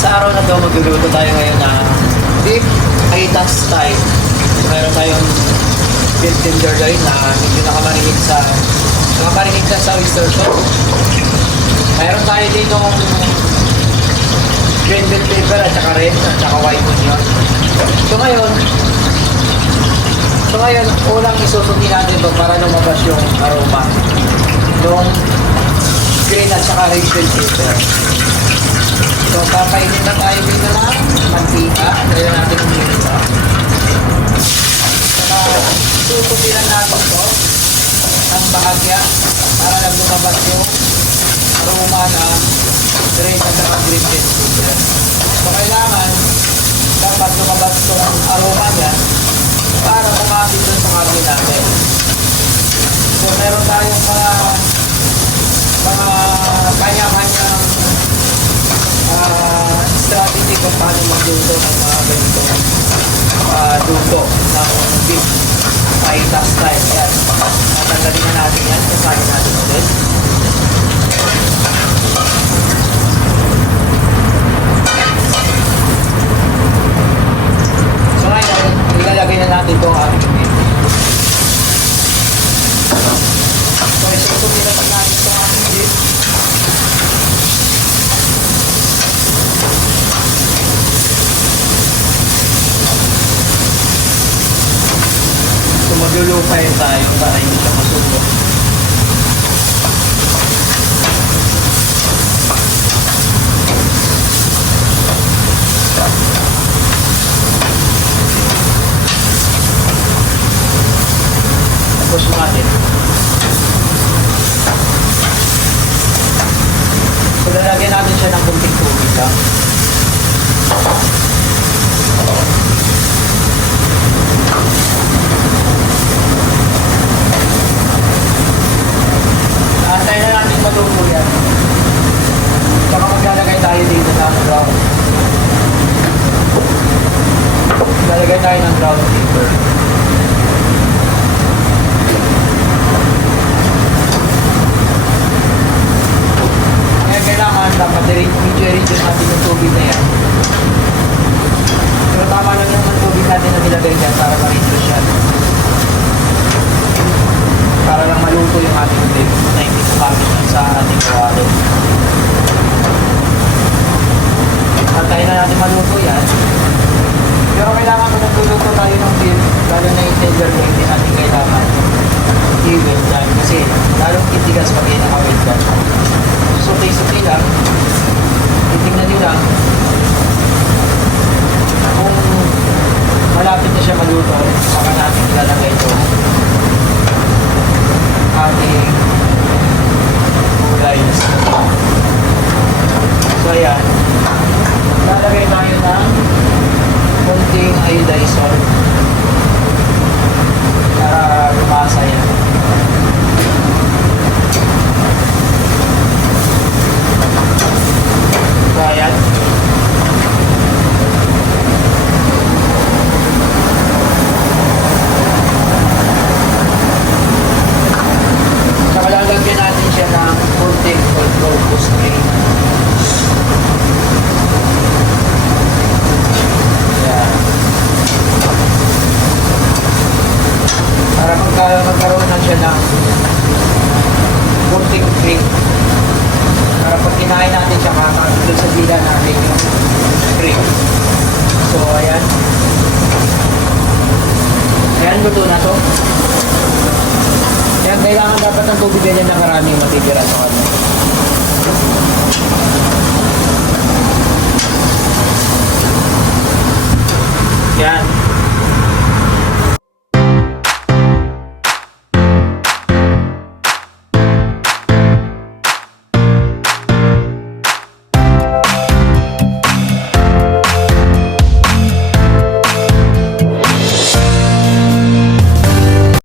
Sa araw na to, magluluto tayo ngayon na beef aitas style. So, meron tayong beef tenderloin na medyo nakaparinig sa oyster sauce. Meron tayo dito green bell pepper at saka red at saka white onion. So ngayon, unang isusuti natin ito para lumabas yung aroma ng green at saka red bell pepper. So, papainin na tayo dito ng mantika. Kaya natin ang mantika. Saka, susupilan natin ito ng bahagya para lang lumabas yung aroma ng red at saka green bell pepper. So, kailangan dapat lumabas itong aroma niya para kumapit doon sa karne natin. So, meron tayong mga kanya-kanyang strategy kung paano magluto ng mga ganitong luto ng beef aitas style. Yan. Tatanggalin na natin yan. Kasahin natin ulit. So ngayon, ilalagay na natin itong ating beef. So isusupilan na natin itong ating beef. So maglulupay tayo para hindi siya masubo. Tapos natin. So lalagyan natin siya ng kunting tubig lang. Antayin na natin maluto yan. Saka maglalagay tayo dito ng ground. Lalagay tayo ng ground paper. Ngayon kailangan dapat i-reduce natin yung tubig na yan. Pero tama lang yung tubig natin na nilagay dyan para ma-reduce yan. Para lang maluto yung ating beef na hindi kumamit sa ating kawali. Antayin na natin maluto yan. Pero kailangan kung nagluluto tayo ng beef, lalo na yung tenderloin, hindi natin kailangan i-wet dyan. Kasi lalong titigas pag inakawit dyan. Suki-suki lang. Titignan nyo lang. Kung malapit na siya maluto, saka natin ilalagay ito ating gulay na sila. So ayan, lalagay tayo ng konting iodized salt para lumasa yan. So ayan, lalagyan natin siya ng konting all-purpose cream. Yan. Para magkaroon na siya ng konting cream. Para pag kinain natin siya, makakagulog sa dila natin yung cream. So, ayan. Ayan, luto na to. Yan, kailangan dapat ng tubig ganyan na maraming matitira sa kanya. Yan.